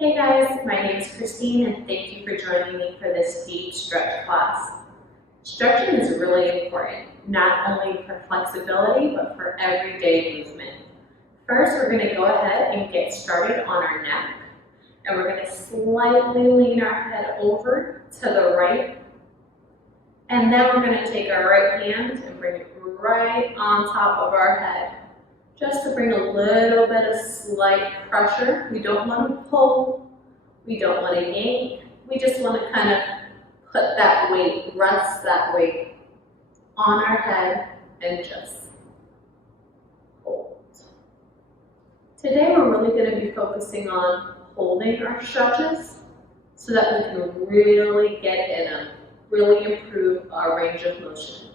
Hey guys, my name is Christine and thank you for joining me for this deep stretch class. Stretching is really important, not only for flexibility, but for everyday movement. First, we're going to go ahead and get started on our neck, and we're going to slightly lean our head over to the right, and then we're going to take our right hand and bring it right on top of our head, just to bring a little bit of slight pressure. We don't want to pull, we don't want to yank, we just want to kind of put that weight, rest that weight on our head and just hold. Today we're really going to be focusing on holding our stretches so that we can really get in them, really improve our range of motion.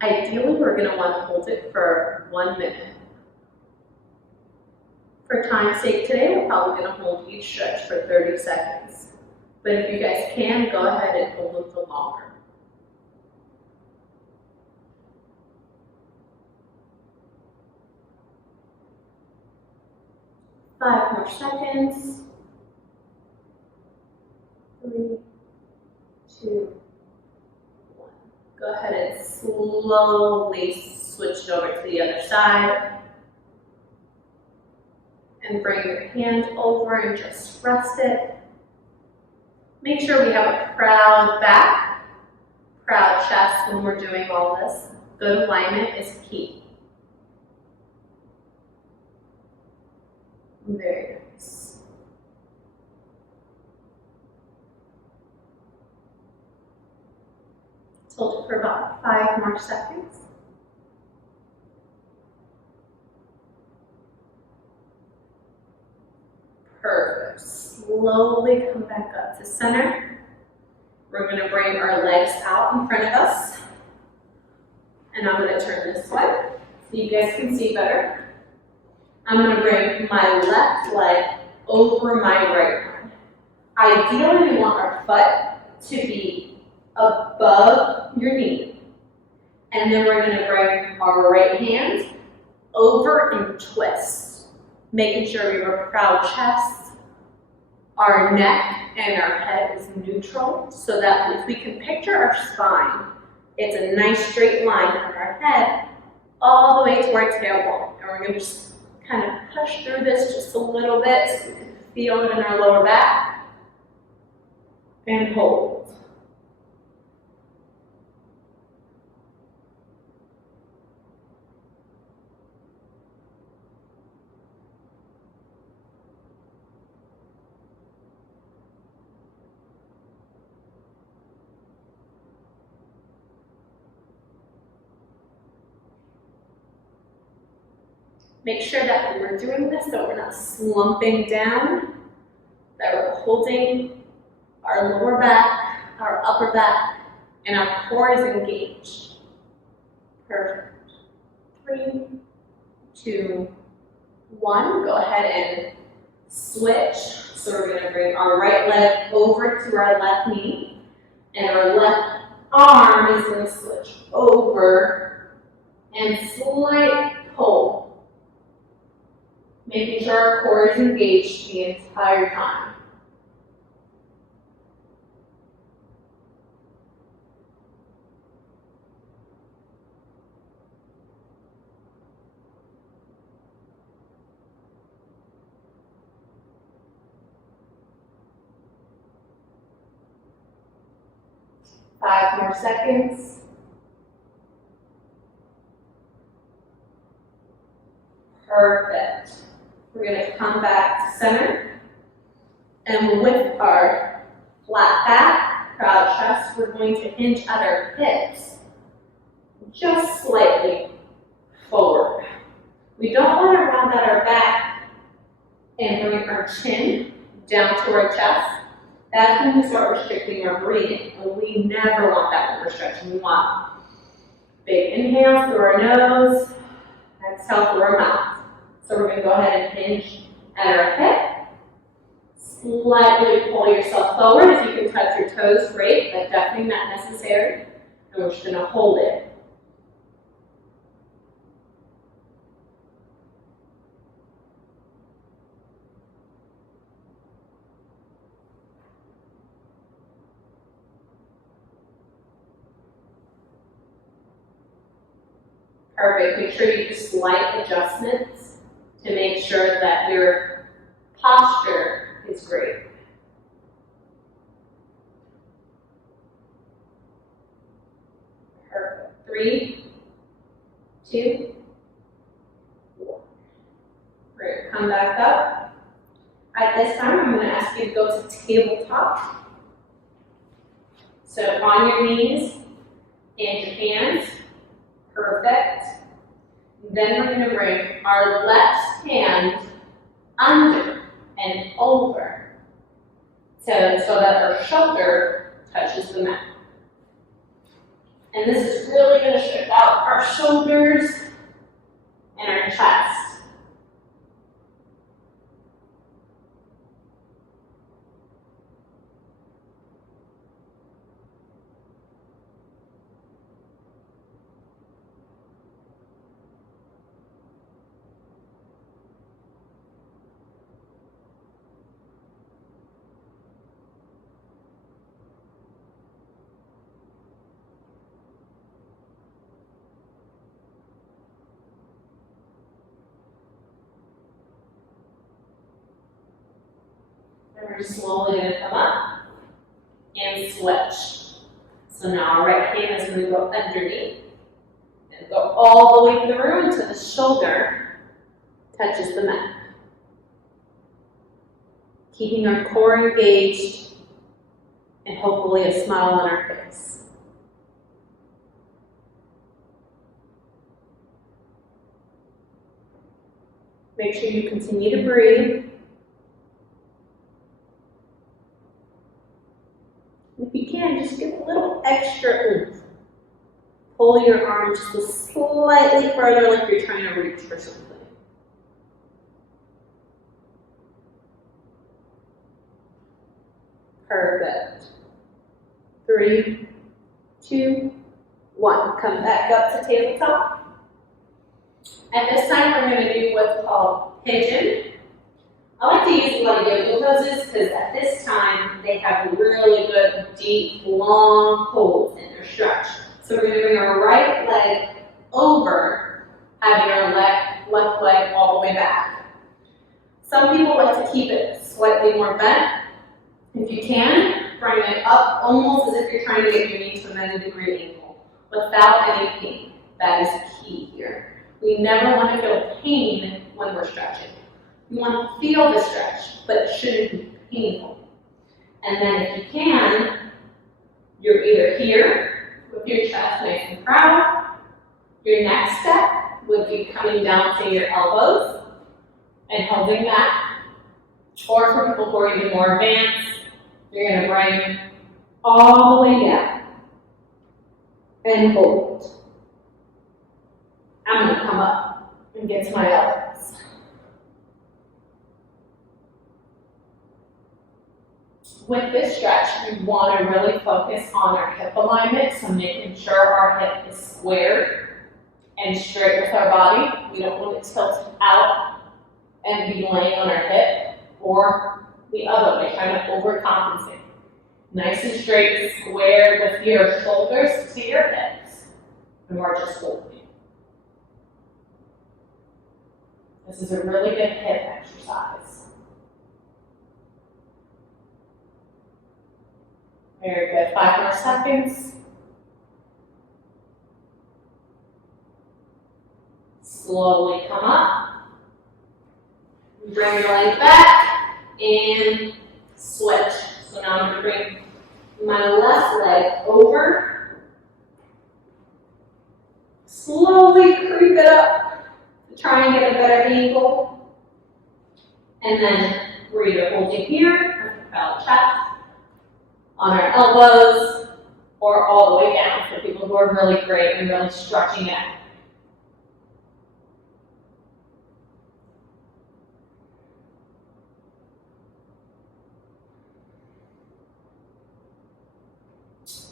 Ideally, we're going to want to hold it for 1 minute. For time's sake today, we're probably going to hold each stretch for 30 seconds. But if you guys can, go ahead and hold it for longer. 5 more seconds. 3, 2, 1. Go ahead and slowly switch it over to the other side. And bring your hand over and just rest it. Make sure we have a proud back, proud chest when we're doing all this. Good alignment is key. Very nice. Hold it for about 5 more seconds. Perfect. Slowly come back up to center. We're going to bring our legs out in front of us. And I'm going to turn this way so you guys can see better. I'm going to bring my left leg over my right one. Ideally, we want our foot to be above your knee. And then we're going to bring our right hand over and twist, making sure we have a proud chest, our neck and our head is neutral, so that if we can picture our spine, it's a nice straight line from our head all the way to our tailbone. And we're going to just kind of push through this just a little bit so we can feel it in our lower back. And hold. Make sure that when we're doing this, that we're not slumping down, that we're holding our lower back, our upper back, and our core is engaged. Perfect. 3, 2, 1. Go ahead and switch. So we're going to bring our right leg over to our left knee, and our left arm is going to switch over and slight pull. Making sure our core is engaged the entire time. Five more seconds. Perfect. We're going to come back to center, and with our flat back, proud chest, we're going to hinge at our hips just slightly forward. We don't want to round out our back and bring our chin down to our chest. That's when we start restricting our breathing, and we never want that when we're stretching. We want big inhale through our nose, exhale through our mouth. So we're going to go ahead and hinge at our hip. Slightly pull yourself forward. If you can touch your toes, great, but definitely not necessary. And we're just going to hold it. Perfect. Make sure you do slight adjustments to make sure that your posture is great. Perfect. 3, 2, 1. We're going to come back up. At this time, I'm going to ask you to go to tabletop. So on your knees and your hands. Perfect. Then we're going to bring our left hand under and over so that our shoulder touches the mat. And this is really going to stretch out our shoulders and our chest. And we're slowly going to come up and switch. So now our right hand is going to go underneath and go all the way through until the shoulder touches the mat. Keeping our core engaged and hopefully a smile on our face. Make sure you continue to breathe. If you can, just give a little extra oomph. Pull your arm just slightly further like you're trying to reach for something. Perfect. 3, 2, 1. Come back up to tabletop. At this time, we're going to do what's called pigeon. I like to use a lot of yoga poses because at this time, they have really good, deep, long holds in their stretch. So we're going to bring our right leg over, having our left leg all the way back. Some people like to keep it slightly more bent. If you can, bring it up almost as if you're trying to get your knee to a 90-degree angle without any pain. That is key here. We never want to feel pain when we're stretching. You want to feel the stretch, but it shouldn't be painful. And then if you can, you're either here with your chest nice and proud. Your next step would be coming down to your elbows and holding that. Or for people who are even more advanced, you're going to bring all the way down and hold. I'm going to come up and get to my elbows. With this stretch, we want to really focus on our hip alignment, so making sure our hip is squared and straight with our body. We don't want it tilted out and be laying on our hip, or the other way, trying to overcompensate. Nice and straight, squared with your shoulders to your hips, and we're just holding. This is a really good hip exercise. Very good. 5 more seconds. Slowly come up. Bring your leg back and switch. So now I'm going to bring my left leg over. Slowly creep it up to try and get a better angle. And then we're either holding here, about chest, on our elbows, or all the way down for people who are really great and really stretching it.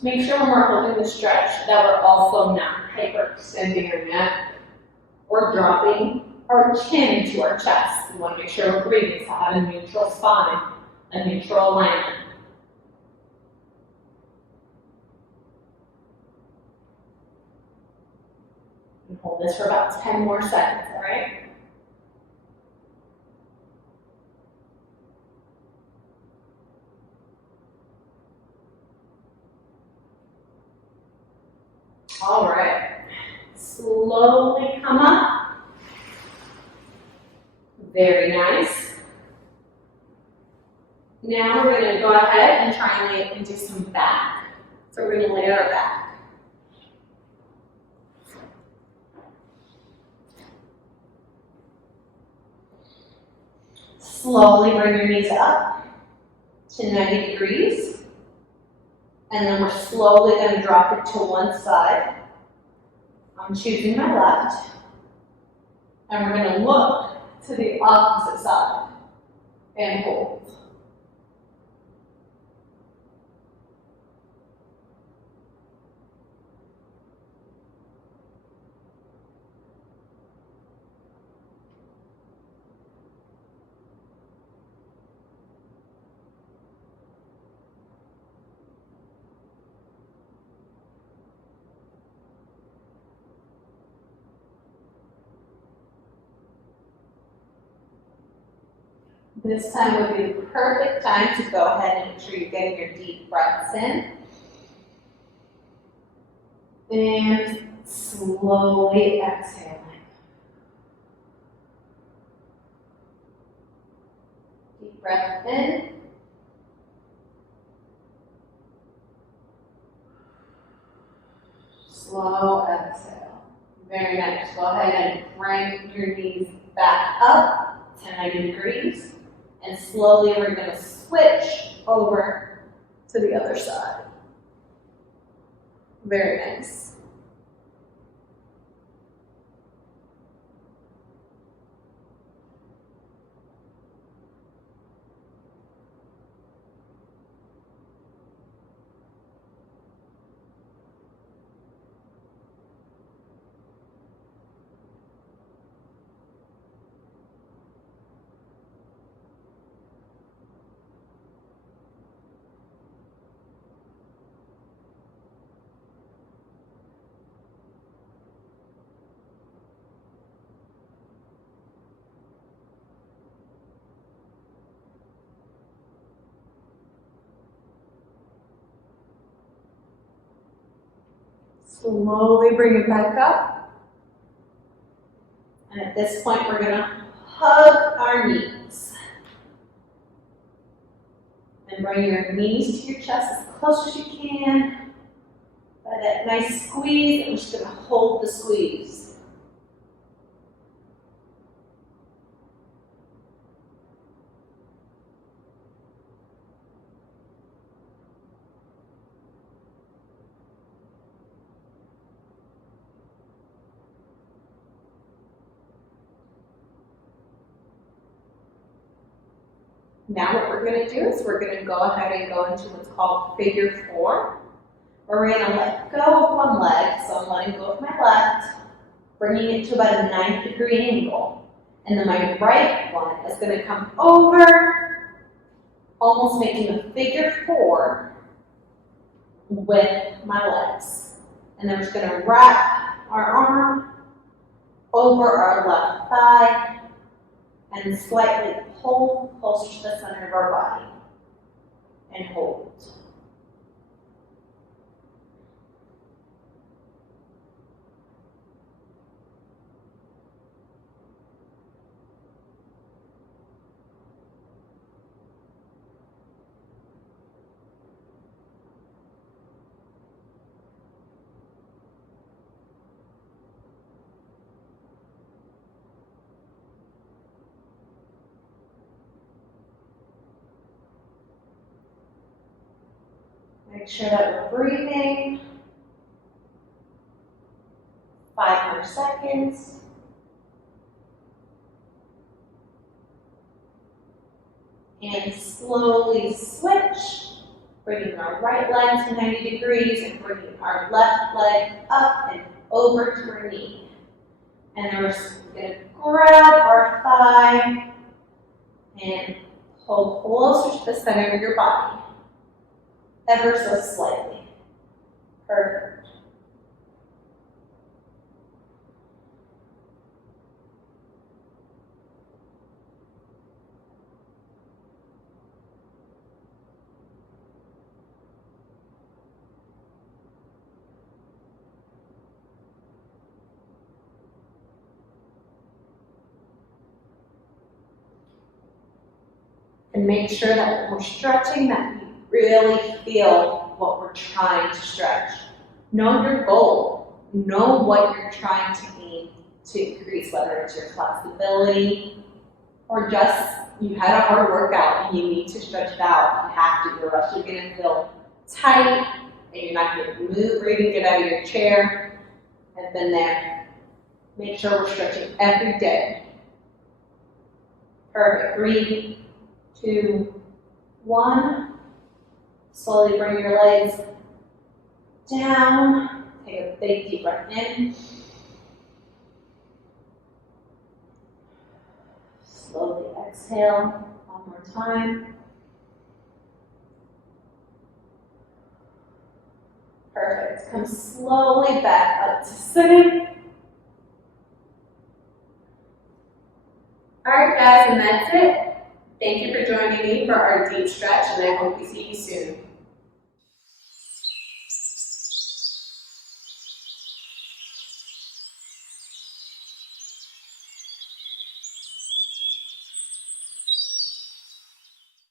Make sure when we're holding the stretch that we're also not hyperextending our neck or dropping our chin to our chest. We want to make sure we're breathing to have a neutral spine, a neutral alignment. And hold Hold this for about 10 more seconds, all right? All right. Slowly come up. Very nice. Now we're going to go ahead and try and lay and do some back. So we're going to lay our back. Slowly bring your knees up to 90 degrees. And then we're slowly going to drop it to one side. I'm choosing my left. And we're going to look to the opposite side and hold. This time would be the perfect time to go ahead and make sure you're getting your deep breaths in. And slowly exhaling. Deep breath in. Slow exhale. Very nice. Go ahead and bring your knees back up to 90 degrees. And slowly we're going to switch over to the other side. Very nice. Slowly bring it back up. And at this point, we're going to hug our knees. And bring your knees to your chest as close as you can. By that nice squeeze, and we're just going to hold the squeeze. Now what we're going to do is we're going to go ahead and go into what's called figure four, where we're going to let go of one leg. So I'm letting go of my left, bringing it to about a 90-degree angle. And then my right one is going to come over, almost making a figure four with my legs. And then we're just going to wrap our arm over our left thigh and slightly pull closer to the center of our body and hold. Make sure that we're breathing. 5 more seconds. And slowly switch, bringing our right leg to 90 degrees and bringing our left leg up and over to our knee. And then we're going to grab our thigh and pull closer to the center of your body. Ever so slightly. Perfect. And make sure that when we're stretching that we really feel what we're trying to stretch. Know your goal. Know what you're trying to aim to increase, whether it's your flexibility or just you had a hard workout and you need to stretch it out. You have to, or else you're going to feel tight and you're not going to move or even get out of your chair. I've been there. Make sure we're stretching every day. Perfect. 3, 2, 1. Slowly bring your legs down. Take a big deep breath in. Slowly exhale. One more time. Perfect. Come slowly back up to sitting. All right, guys, and that's it. Thank you for joining me for our deep stretch, and I hope we see you soon.